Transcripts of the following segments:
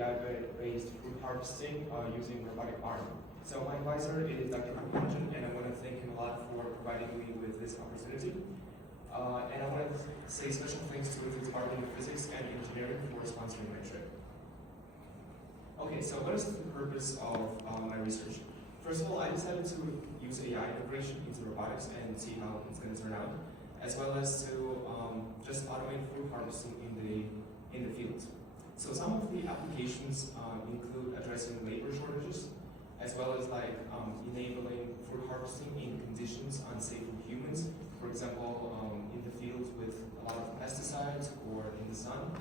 AI-based fruit harvesting using robotic arm. So my advisor is Dr. Kunjan, and I want to thank him a lot for providing me with this opportunity. And I want to say special thanks to the Department of Physics and Engineering for sponsoring my trip. Okay, so what is the purpose of my research? First of all, I decided to use AI integration into robotics and see how it's going to turn out, as well as to just automate fruit harvesting in the field. So some of the applications include addressing labor shortages, as well as like enabling fruit harvesting in conditions unsafe for humans. For example, in the fields with a lot of pesticides or in the sun.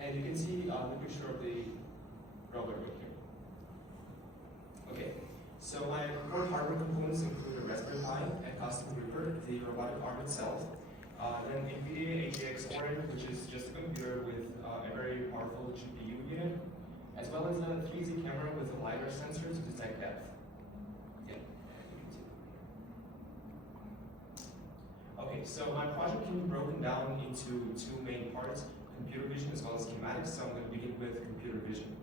And you can see the picture of the robot right here. Okay, so my core hardware components include a Raspberry Pi, a custom gripper, the robotic arm itself, then NVIDIA HGX Orin, which is just a computer with a very powerful GPU unit, as well as a 3D camera with a LiDAR sensor to detect depth. Yeah. Okay, so my project can be broken down into two main parts, computer vision as well as schematics, so I'm going to begin with computer vision.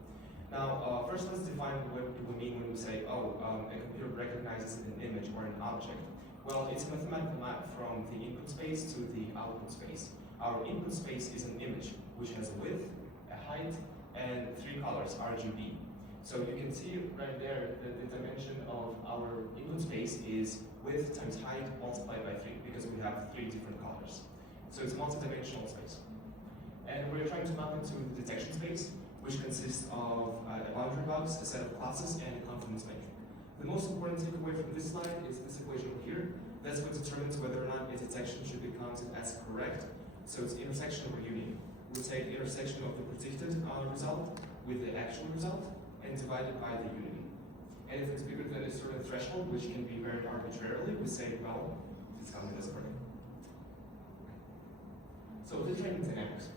Now, first let's define what we mean when we say, a computer recognizes an image or an object. Well, it's a mathematical map from the input space to the output space. Our input space is an image, which has a width, a height, and 3 colors, RGB. So you can see right there that the dimension of our input space is width times height multiplied by 3, because we have 3 different colors. So it's a multi-dimensional space. And we're trying to map it to the detection space, which consists of a boundary box, a set of classes, and a confidence metric. The most important takeaway from this slide is this equation over here. That's what determines whether or not a detection should be counted as correct. So it's intersection over union. We take the intersection of the predicted result with the actual result and divide it by the union. And if it's bigger than a certain threshold, which can be very arbitrarily, we say, well, it's counted as correct. So the training dynamics.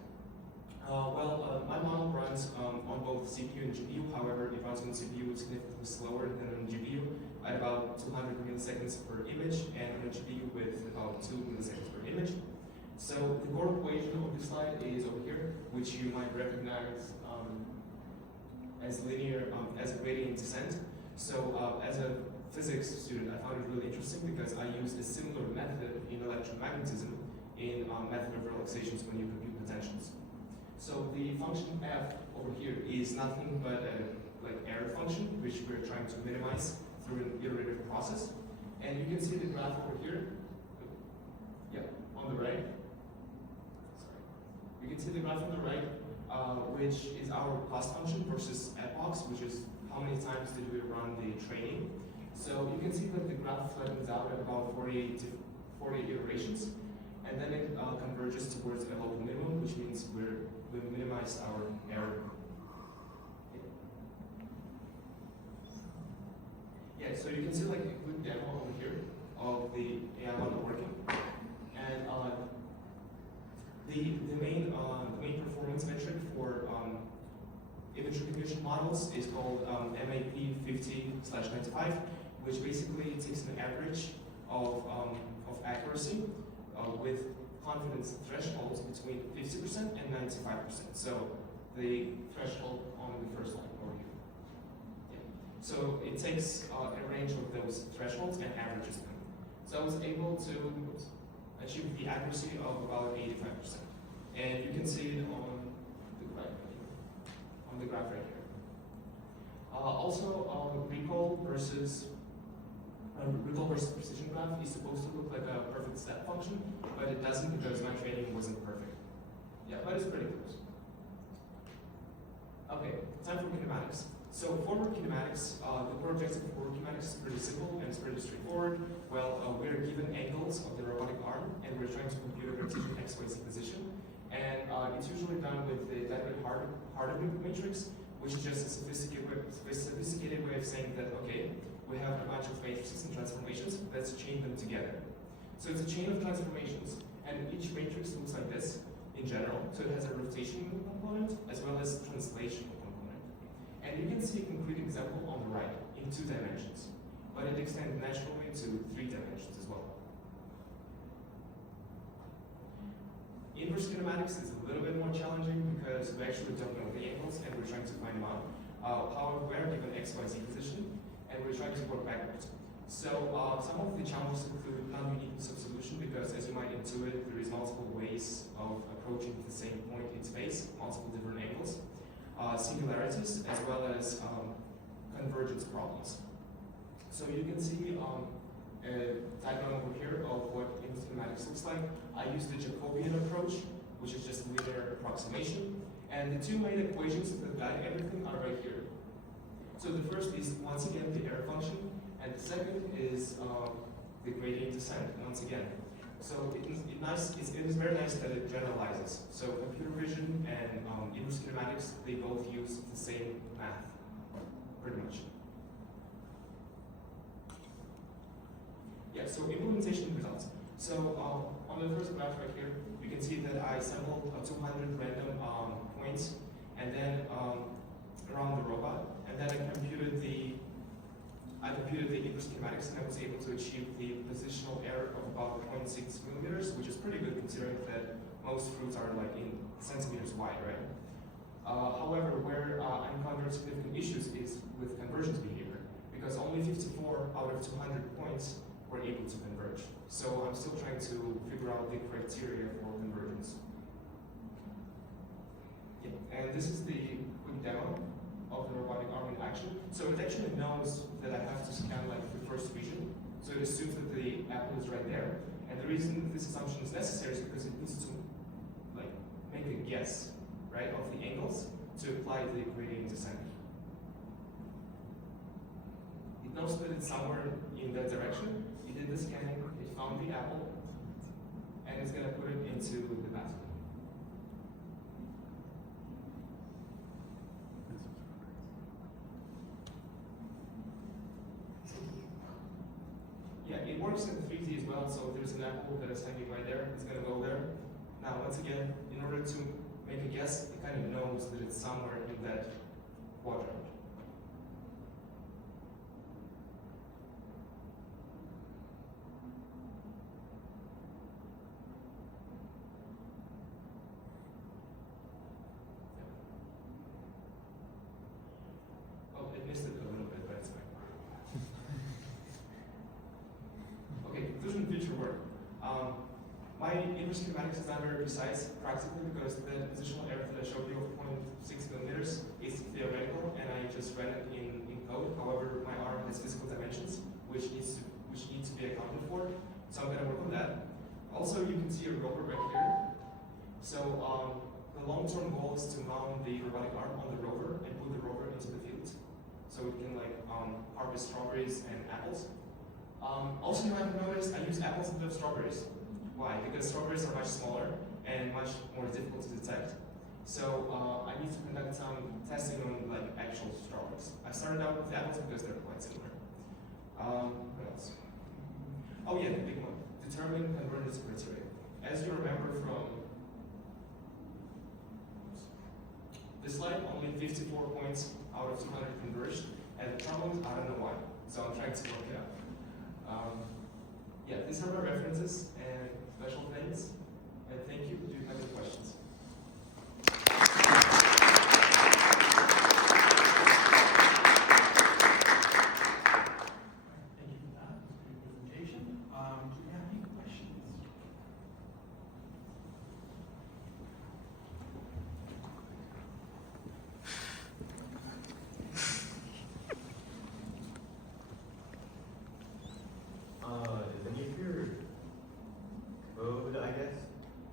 My model runs on both CPU and GPU. However, it runs on CPU significantly slower than on GPU at about 200 milliseconds per image, and on a GPU with about 2 milliseconds per image. So the core equation of this slide is over here, which you might recognize as linear, as a gradient descent. So as a physics student, I found it really interesting because I used a similar method in electromagnetism in method of relaxations when you compute potentials. So the function f over here is nothing but a error function, which we're trying to minimize through an iterative process. And you can see the graph over here. Yeah, on the right. Sorry. You can see the graph on the right, which is our cost function versus epochs, which is how many times did we run the training. So you can see that the graph flattens out at about 40 iterations. And then it converges towards a local minimum, which means we've minimized our error. Yeah, so you can see like a quick demo over here of the AI model working. And the main performance metric for image recognition models is called MAP 50/95, which basically takes an average of accuracy with confidence thresholds between 50% and 95%. So the threshold on the first line over here. Yeah. So it takes a range of those thresholds and averages them. So I was able to achieve the accuracy of about 85%. And you can see it on the graph right here. On the graph right here. Also, recall versus precision graph is supposed to look like a perfect step function, but it doesn't because my training wasn't perfect. Yeah, but it's pretty close. Okay, time for kinematics. So forward kinematics, the core objective of forward kinematics is pretty simple and it's pretty straightforward. Well, we're given angles of the robotic arm and we're trying to compute a Cartesian x-y position. And it's usually done with the dynamic Harder matrix, which is just a sophisticated way of saying that, okay, we have a bunch of matrices and transformations, let's chain them together. So it's a chain of transformations, and each matrix looks like this in general. So it has a rotational component as well as translational component. And you can see a concrete example on the right in 2 dimensions, but it extends naturally to 3 dimensions as well. Inverse kinematics is a little bit more challenging because we actually don't know amount. However, we're given x, y, z position, and we're trying to work backwards. So some of the challenges include non-unique solution because, as you might intuit, there is multiple ways of approaching the same point in space, multiple different angles, singularities, as well as convergence problems. So you can see a diagram over here of what input kinematics looks like. I use the Jacobian approach, which is just linear approximation, and the two main equations that guide everything are right here. So the first is, once again, the error function, and the second is the gradient descent, once again. So it is very nice that it generalizes. So computer vision and inverse kinematics, they both use the same math, pretty much. Yeah, so implementation results. So on the first graph right here, you can see that I sampled 200 random points, and then around the robot, and then I computed the inverse kinematics, and I was able to achieve the positional error of about 0.6 millimeters, which is pretty good considering that most fruits are like in centimeters wide, right? However, where I encountered significant issues is with convergence behavior, because only 54 out of 200 points were able to converge. So I'm still trying to figure out the criteria for convergence. Yeah. And this is the quick demo of the robotic arm in action. So it actually knows that I have to scan like the first region. So it assumes that the apple is right there. And the reason this assumption is necessary is because it needs to like make a guess, right, of the angles to apply the gradient descent. It knows that it's somewhere in that direction. It did the scanning, it found the apple, and it's gonna put it into the basket. Yeah, it works in 3D as well, so there's an apple that is hanging right there, it's gonna go there. Now, once again, in order to make a guess, it kind of knows that it's somewhere in that quadrant. Oh, it missed it a little bit, but it's fine. Okay, conclusion future work. My inverse kinematics is not very precise practically because the positional error that I showed you of 0.6 millimeters is theoretical, and I just ran it in code. However, my arm has physical dimensions which need to be accounted for. So I'm going to work on that. Also, you can see a rover right here. So the long-term goal is to mount the robotic arm on the rover and put the rover into the field, so it can like harvest strawberries and apples. Also, you might have noticed I use apples instead of strawberries. Why? Because strawberries are much smaller and much more difficult to detect. So I need to conduct some testing on like actual strawberries. I started out with apples because they're quite similar. What else? Oh yeah, the big one. Determine convergence criteria. As you remember from this slide, only 54 points out of 200 converged, and the problem, I don't know why. So I'm trying to work it out. Yeah, these are my references and special things. And thank you. Do you have any questions? Thank you for that. It was a good presentation. Do we have any questions? Is any of your code, I guess,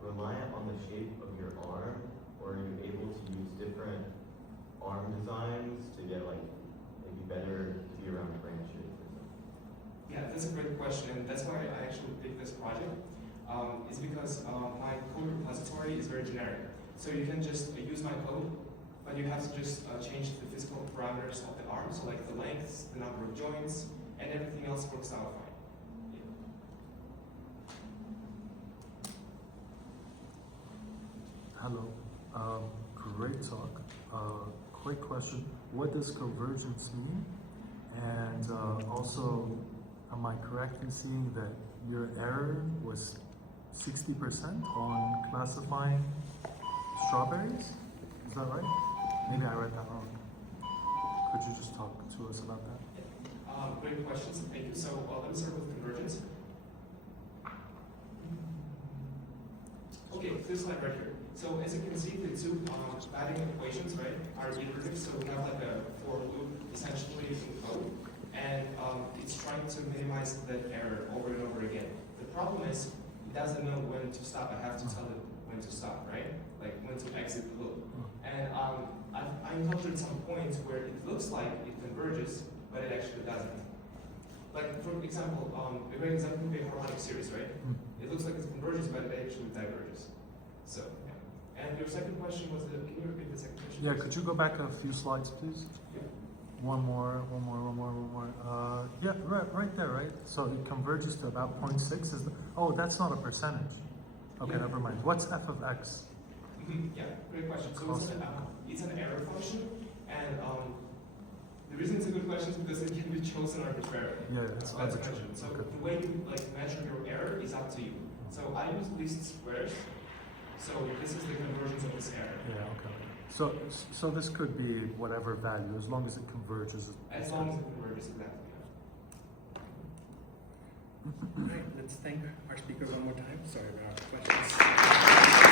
reliant on the shape of your arm, or are you able to use different arm designs to get like maybe better to be around branches or something? Yeah, that's a great question, and that's why I actually picked this project. It's because my code repository is very generic. So you can just use my code, but you have to just change the physical parameters of the arm, so like the length, the number of joints, and everything else works out fine. Hello, great talk. Quick question, what does convergence mean? And also, am I correct in seeing that your error was 60% on classifying strawberries? Is that right? Maybe I read that wrong. Could you just talk to us about that? Great questions, thank you. So let me start with convergence. Okay, this slide right here. So as you can see, the two batting equations, right, are iterative. So we have like a for loop essentially in code, and it's trying to minimize that error over and over again. The problem is it doesn't know when to stop. I have to tell it when to stop, right? Like when to exit the loop. And I encountered some points where it looks like it converges, but it actually doesn't. Like for example, a great example would be a harmonic series, right? It looks like it converges, but it actually diverges. So, yeah. And your second question was, can you repeat the second question? Yeah, could you go back a few slides, please? Yeah. One more. Yeah, right there, right? So it converges to about 0.6. Oh, that's not a percentage. Okay, Yeah. never mind. What's f of x? Yeah, great question. So it's an error function, and the reason it's a good question is because it can be chosen arbitrarily. Yeah, it's as arbitrary. mentioned. So Okay. the way you measure your error is up to you. So I use least squares. So this is the convergence of this error. Yeah, okay. So this could be whatever value, as long as it converges. As long as it converges, exactly. All right, let's thank our speaker one more time. Sorry about our questions.